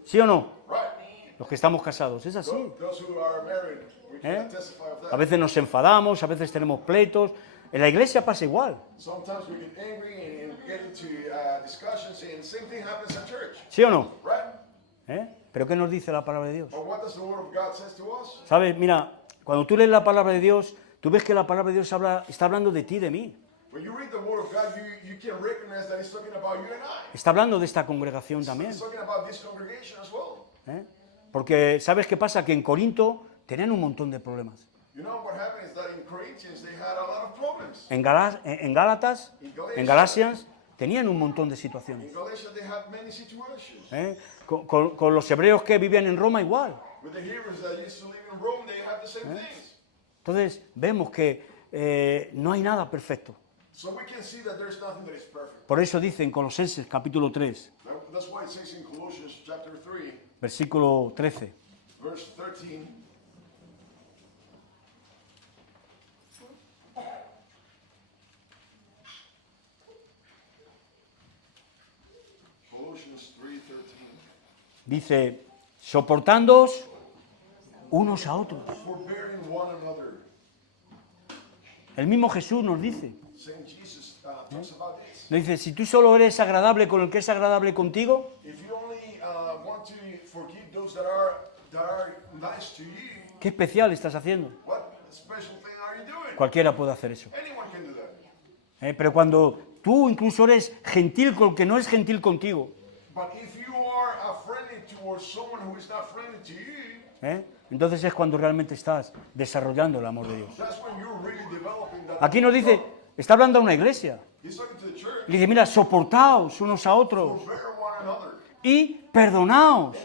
¿Sí o no? right? Los que estamos casados, es así. Those who are married, we can testify of A that. veces nos enfadamos, a veces tenemos pleitos. En la iglesia pasa igual. Sometimes we get angry and get into discussions, and same thing happens at church, ¿Sí o no? right? ¿Pero qué nos dice la palabra de Dios? But what does the Word of God says to us? ¿Sabes? Mira, cuando tú lees la palabra de Dios, tú ves que la palabra de Dios está hablando de ti y de mí. When you read the Word of God, you can recognize that it's talking about you and I. Está hablando de esta congregación también. It's talking about this congregation as well. Porque, ¿sabes qué pasa? Que en Corinto tenían un montón de problemas. You know what happened is that in Corinthians they had a lot of problems. En Gálatas, en Galatians, tenían un montón de situaciones. In Galatia they had many situations. Con los hebreos que vivían en Roma igual. With the Hebrews that used to live in Rome, they had the same things. Entonces, vemos que no hay nada perfecto. So we can see that there's nothing that is perfect. Por eso dice en Colosenses capítulo 3, That's why it says in Colossians chapter 3, versículo 13. verse 13. Colossians 3:13. Dice, soportándoos unos a otros. Forbearing one another. El mismo Jesús nos dice, Saint Jesus talks about this. nos dice, si tú solo eres agradable con el que es agradable contigo, If you only want to forgive those that are nice to you, ¿qué especial estás haciendo? what special thing are you doing? Cualquiera puede hacer eso. Anyone can do that. Pero cuando tú incluso eres gentil con el que no es gentil contigo, But if you are friendly towards someone who is not friendly to you, entonces es cuando realmente estás desarrollando el amor de Dios. that's when you're really developing that. Aquí nos dice, está hablando a una iglesia, He's talking to the church. y dice, mira, soportaos unos a otros Forbear one another. y perdonaos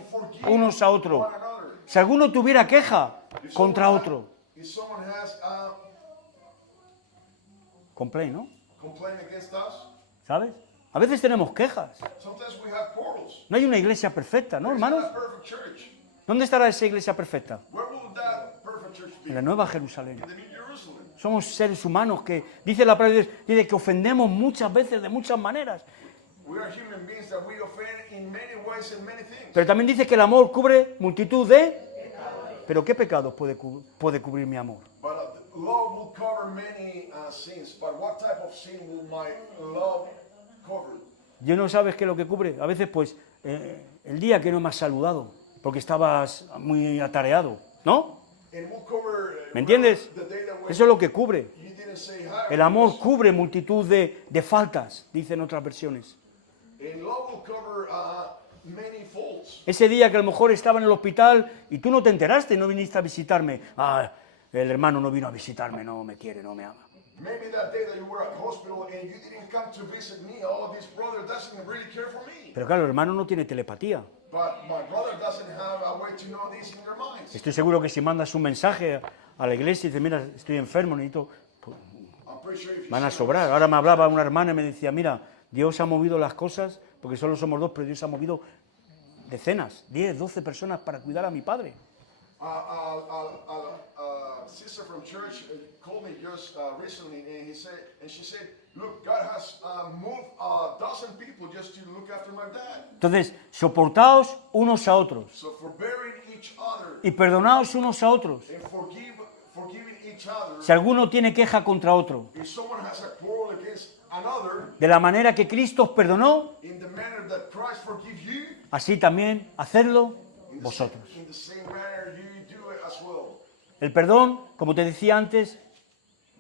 unos a otros. One another. Si alguno tuviera queja contra otro, If someone has complain, ¿no? complained against us, ¿Sabes? A veces tenemos quejas. sometimes we have quarrels. No hay una iglesia perfecta, ¿no, hermanos? It's not a perfect church. ¿Dónde estará esa iglesia perfecta? Where will that perfect church be? En la Nueva Jerusalén. In the New Jerusalem. Somos seres humanos que, dice la palabra de Dios, dice que ofendemos muchas veces de muchas maneras. We are human beings that we offend in many ways and many things. Pero también dice que el amor cubre multitud de... ¿Pero qué pecados puede cubrir mi amor? But love will cover many sins. But what type of sin will my love cover? ¿Yo no sabes qué es lo que cubre? A veces, pues, el día que no me has saludado, porque estabas muy atareado, ¿no? And will cover, ¿Me entiendes? the day that Eso es lo que cubre. you didn't say hi. El amor cubre multitud de faltas, dicen otras versiones. And love will cover many faults. Ese día que a lo mejor estaba en el hospital y tú no te enteraste, no viniste a visitarme. Ah, el hermano no vino a visitarme, no me quiere, no me ama. Maybe that day that you were at hospital and you didn't come to visit me, oh, this brother doesn't really care for me. Pero claro, el hermano no tiene telepatía. But my brother doesn't have a way to know this in their minds. Estoy seguro que si mandas un mensaje a la iglesia y dices, mira, estoy enfermo, necesito... pues, I'm pretty sure if you van a sobrar. Ahora me hablaba una hermana y me decía, mira, Dios ha movido las cosas, porque solo somos dos, pero Dios ha movido decenas, 10, 12 personas para cuidar a mi padre. sister from church called me just recently, and she said, look, God has moved 1,000 people just to look after my dad. Entonces, soportaos unos a otros So forbearing each other y perdonaos unos a otros. and forgiving each other. Si alguno tiene queja contra otro, If someone has a quarrel against another, de la manera que Cristo os perdonó, in the manner that Christ forgive you, así también hacedlo vosotros. in the same manner you do it as well. El perdón, como te decía antes,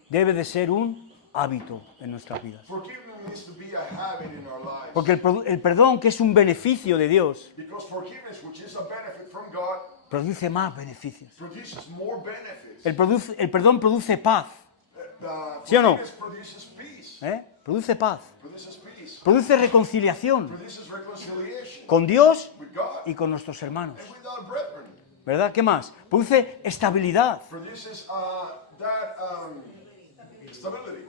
debe de ser un hábito en nuestras vidas. Forgiveness needs to be a habit in our lives. Porque el perdón, que es un beneficio de Dios, Because forgiveness, which is a benefit from God, produce más beneficios. produces more benefits. El perdón produce paz, The ¿sí o no? forgiveness produces peace. Produce paz, Produces peace. produce reconciliación Produces reconciliation con Dios with God y con nuestros hermanos. and with our brethren. ¿Verdad? ¿Qué más? Produce estabilidad, Produces stability,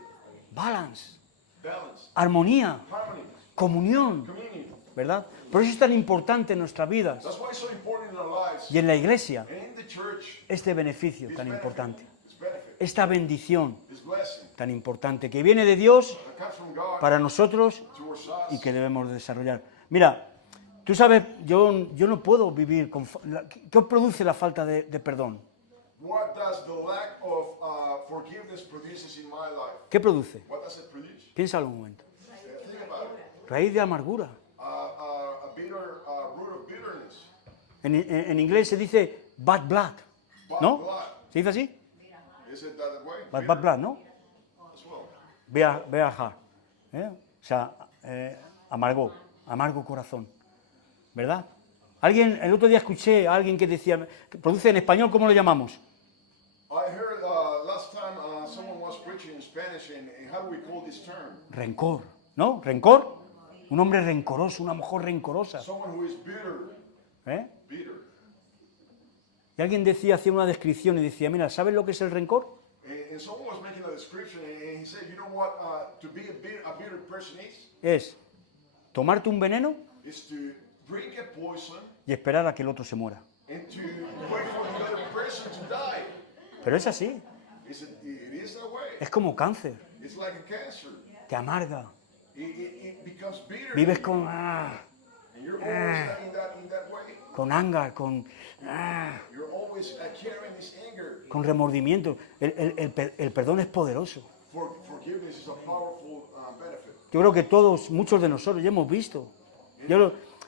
balance, balance, armonía, harmony, comunión, communion. ¿verdad? Por eso es tan importante en nuestras vidas That's why it's so important in our lives. y en la iglesia And in the church, este beneficio tan importante, this benefit, esta bendición this blessing tan importante que viene de Dios that comes from God para nosotros towards y us. que debemos desarrollar. Mira, tú sabes, yo no puedo vivir con... ¿Qué os produce la falta de perdón? What does the lack of forgiveness produces in my life? ¿Qué produce? What does it produce? Piénsalo un momento. Think about it. Raíz de amargura. A bitter root of bitterness. En inglés se dice bad blood, Bad ¿no? blood. ¿Se dice así? Is it that way? Bad blood, ¿no? As well. Beajar. O sea, amargo corazón. ¿Verdad? El otro día escuché a alguien que decía, que produce en español, ¿cómo lo llamamos? I heard last time someone was preaching in Spanish, and how do we call this term? Rencor, ¿no? Rencor. Un hombre rencoroso, una mujer rencorosa. Someone who is bitter. ¿Eh? Bitter. Y alguien hacía una descripción y decía, mira, ¿sabes lo que es el rencor? And someone was making a description, and he said, you know what, to be a bitter person Es tomarte un veneno is to drink a poison y esperar a que el otro se muera. and to wait for the other person to die. Pero es así, It is that way. es como cáncer, It's like a cancer. te amarga, It becomes bitter. vives con, And you're always in that way. con anger, You're always carrying this anger. con remordimiento. El perdón es poderoso. Forgiveness is a powerful benefit. Yo creo que muchos de nosotros ya hemos visto.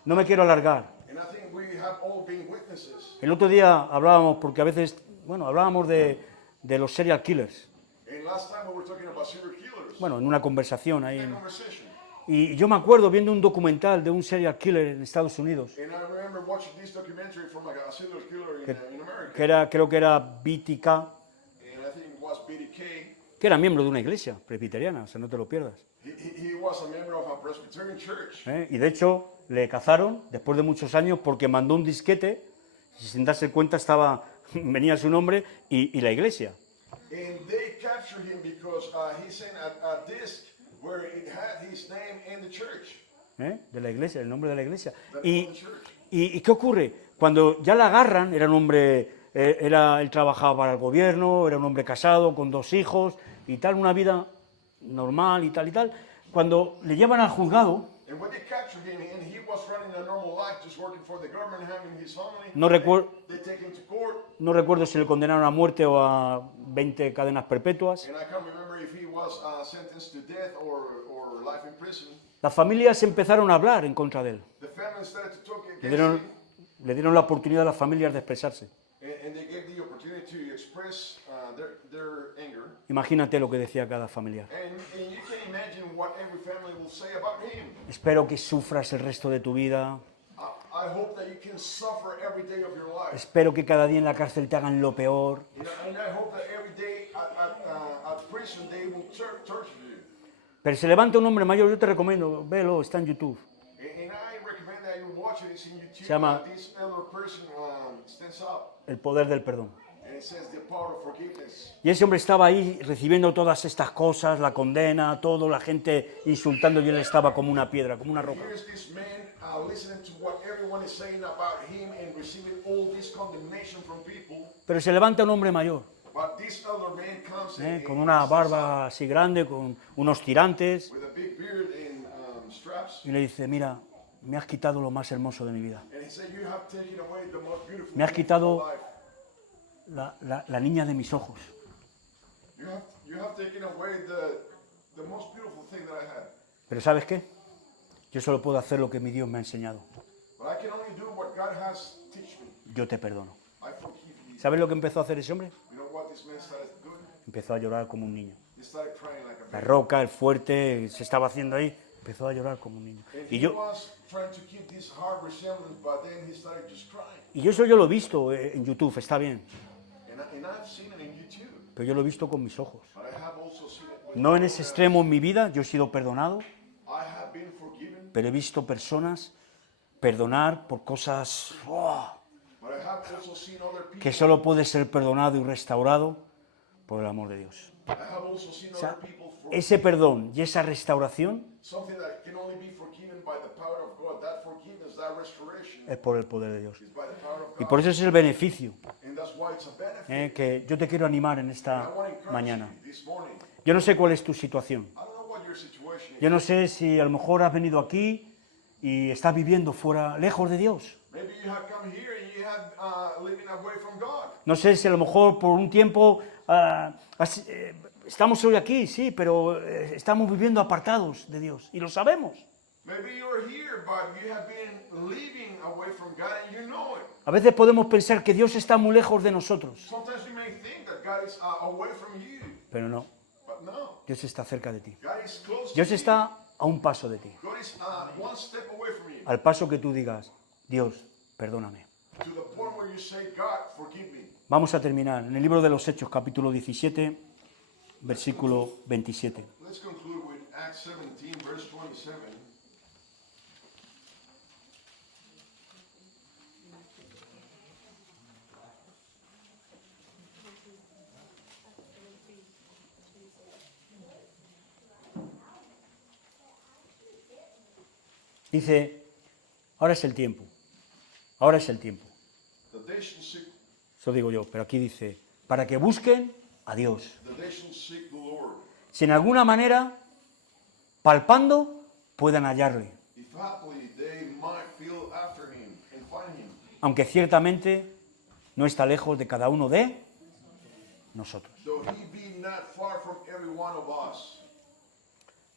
No me quiero alargar. And I think we have all been witnesses. El otro día hablábamos, porque a veces, hablábamos de los serial killers. And last time we were talking about serial killers. Bueno, en una conversación ahí. In a conversation. Y yo me acuerdo viendo un documental de un serial killer en Estados Unidos, And I remember watching this documentary from a serial killer in America. creo que era BTK, And I think it was BDK. que era miembro de una iglesia presbiteriana, o sea, no te lo pierdas. He was a member of a Presbyterian church. Y de hecho le cazaron después de muchos años porque mandó un disquete, y sin darse cuenta venía su nombre y la iglesia. And they captured him because he sent a disc where it had his name in the church. De la iglesia, el nombre de la iglesia. The name of the church. ¿Y qué ocurre? Cuando ya la agarran, era un hombre, él trabajaba para el gobierno, era un hombre casado, con 2 hijos y tal, una vida normal y tal. Cuando le llevan al juzgado, And when they captured him, and he was running a normal life, just working for the government, having his family, no recuerdo si le condenaron a muerte o a 20 cadenas perpetuas. and I can't remember if he was sentenced to death or life in prison. Las familias empezaron a hablar en contra de él. The family started to talk Le against him, le dieron la oportunidad a las familias de expresarse. and they gave the opportunity to express their anger. Imagínate lo que decía cada familiar. And you can imagine what every family will say about him. Espero que sufras el resto de tu vida. I hope that you can suffer every day of your life. Espero que cada día en la cárcel te hagan lo peor. And I hope that every day at prison they will torture you. Pero se levanta un hombre mayor, yo te recomiendo, velo, está en YouTube. And I recommend that you watch it. It's in YouTube. Se llama- This elder person stands up, El poder del perdón. and it says the power of forgiveness. Y ese hombre estaba ahí recibiendo todas estas cosas, la condena, todo, la gente insultando, y él estaba como una piedra, como una roca. Here's this man listening to what everyone is saying about him and receiving all this condemnation from people. Pero se levanta un hombre mayor, But this elder man comes con una barba así grande, con unos tirantes, with a big beard and straps, y le dice, mira, me has quitado lo más hermoso de mi vida. and he said, "You have taken away the most beautiful Me has thing quitado- of my life. La niña de mis ojos. You have taken away the most beautiful thing that I had." Pero ¿sabes qué? Yo solo puedo hacer lo que mi Dios me ha enseñado. But I can only do what God has teach me. Yo te perdono. I forgive you. ¿Sabes lo que empezó a hacer ese hombre? You know what this man started doing? Empezó a llorar como un niño. He started crying like a La baby. roca, el fuerte, se estaba haciendo ahí, empezó a llorar como un niño. And Y he yo, was trying to keep this hard resemblance, but then he started just crying. y eso yo lo he visto en YouTube, está bien, And I've seen it in YouTube, pero yo lo he visto con mis ojos. but I have also seen it with No en ese extremo en mi vida, yo he sido perdonado, I have been forgiven, pero he visto personas perdonar por cosas but I have also seen other people. que solo puede ser perdonado y restaurado por el amor de Dios. I have also seen O sea, other people for ese perdón y esa restauración something that can only be forgiven by the power of God. That forgiveness, that restoration es por el poder de Dios. is by the power of Y God. por eso es el beneficio And that's why it's a benefit. que yo te quiero animar en I esta want to encourage mañana. you this morning. Yo no sé cuál es tu situación. I don't know what your situation is. Yo no sé si a lo mejor has venido aquí y estás viviendo fuera, lejos de Dios. Maybe you have come here and you have living away from God. No sé si a lo mejor por un tiempo estamos hoy aquí, sí, pero estamos viviendo apartados de Dios y lo sabemos. Maybe you're here, but you have been living away from God and you know it. A veces podemos pensar que Dios está muy lejos de nosotros, Sometimes you may think that God is away from you, pero no, but no. Dios está cerca de ti. God is close Dios to you. está a un paso de ti, God is one step away from you. al paso que tú digas, Dios, perdóname. To the point where you say, God, forgive me. Vamos a terminar en el libro de los Hechos, capítulo 17, versículo 27. Let's conclude with Acts 17, verse 27. Dice, ahora es el tiempo, ahora es el tiempo. That they shall seek, Eso digo yo, pero aquí dice, para que busquen a Dios. that they shall seek the Lord. Si en alguna manera, palpando, puedan hallarle. If haply they might feel after him and find him. Aunque ciertamente no está lejos de cada uno de nosotros. Though he be not far from every one of us.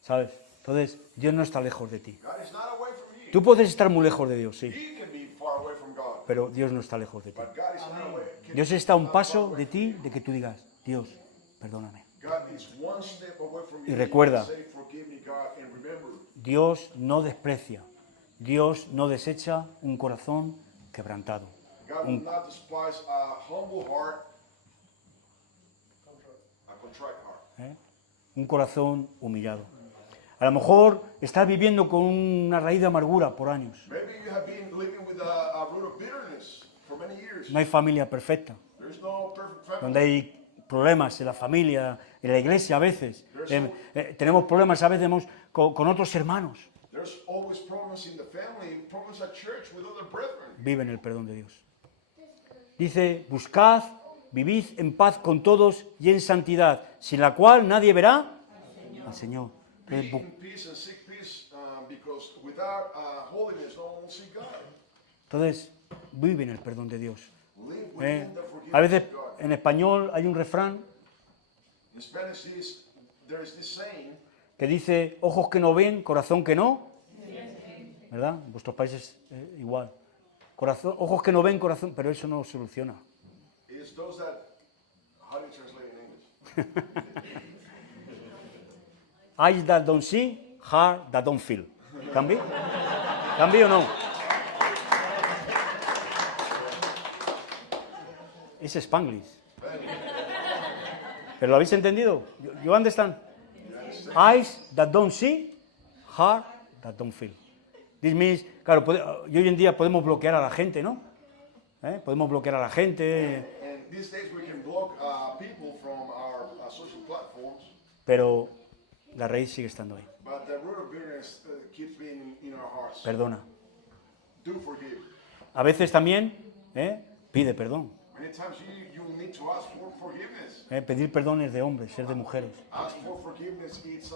¿Sabes? Entonces, Dios no está lejos de ti. God is not away from you. Tú puedes estar muy lejos de Dios, sí, He can be far away from God. pero Dios no está lejos de ti. But God is not away. Dios está a un paso de ti, de que tú digas, Dios, perdóname. God is one step away from you. Y recuerda, Say, forgive me, God, and remember, Dios no desprecia, Dios no desecha un corazón quebrantado. God will not despise a humble heart, a contrite heart. Un corazón humillado. A lo mejor estás viviendo con una raíz de amargura por años. Maybe you have been living with a root of bitterness for many years. No hay familia perfecta, There's no perfect family. donde hay problemas en la familia, en la iglesia a veces. Tenemos problemas a veces con otros hermanos. There's always problems in the family, problems at church with other brethren. Viven el perdón de Dios. Dice, buscad, vivid en paz con todos y en santidad, sin la cual nadie verá al Señor. Be Entonces, in peace and seek peace, because without holiness, no one will see God. Entonces, viven el perdón de Dios. Live ¿eh? within the forgiveness A veces of God. en español hay un refrán In Spanish, there is this saying, que dice, ojos que no ven, corazón que no. ¿Verdad? En vuestros países igual. Corazón, ojos que no ven, corazón, pero eso no soluciona. is those that, how do you translate in English? Eyes that don't see, heart that don't feel. ¿Can be? ¿Can be o no? Es Spanglish. ¿Pero lo habéis entendido? You understand? Eyes that don't see, heart that don't feel. This means, claro, y hoy en día podemos bloquear a la gente, ¿no? Podemos bloquear a la gente, And these days we can block people from our social platforms, pero la raíz sigue estando ahí. but the root of bitterness keeps being in our hearts. Perdona. Do forgive. A veces también pide perdón. Many times you will need to ask for forgiveness. Pedir perdón es de hombres, es de mujeres. Ask for forgiveness. It's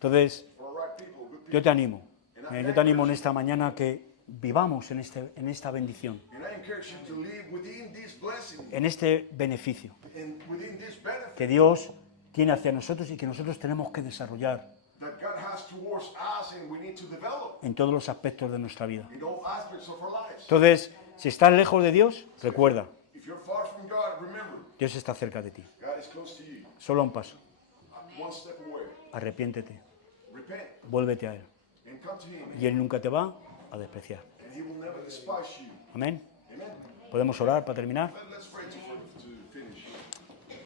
Entonces, for right people, good people. yo te animo. Yo te animo en esta mañana que vivamos en esta bendición, And I encourage you to live within this blessing en este beneficio and within this benefit que Dios tiene hacia nosotros y que nosotros tenemos que desarrollar that God has towards us and we need to develop en todos los aspectos de nuestra vida. in all aspects of our lives. Entonces, si estás lejos de Dios, recuerda, If you're far from God, remember, Dios está cerca de ti. God is close to you. Solo a un paso. One step away. Arrepiéntete, Repent vuélvete a Él. and come to Him, Y Él nunca te va a despreciar. and He will never despise you. Amén. Amen. ¿Podemos orar para terminar? Let's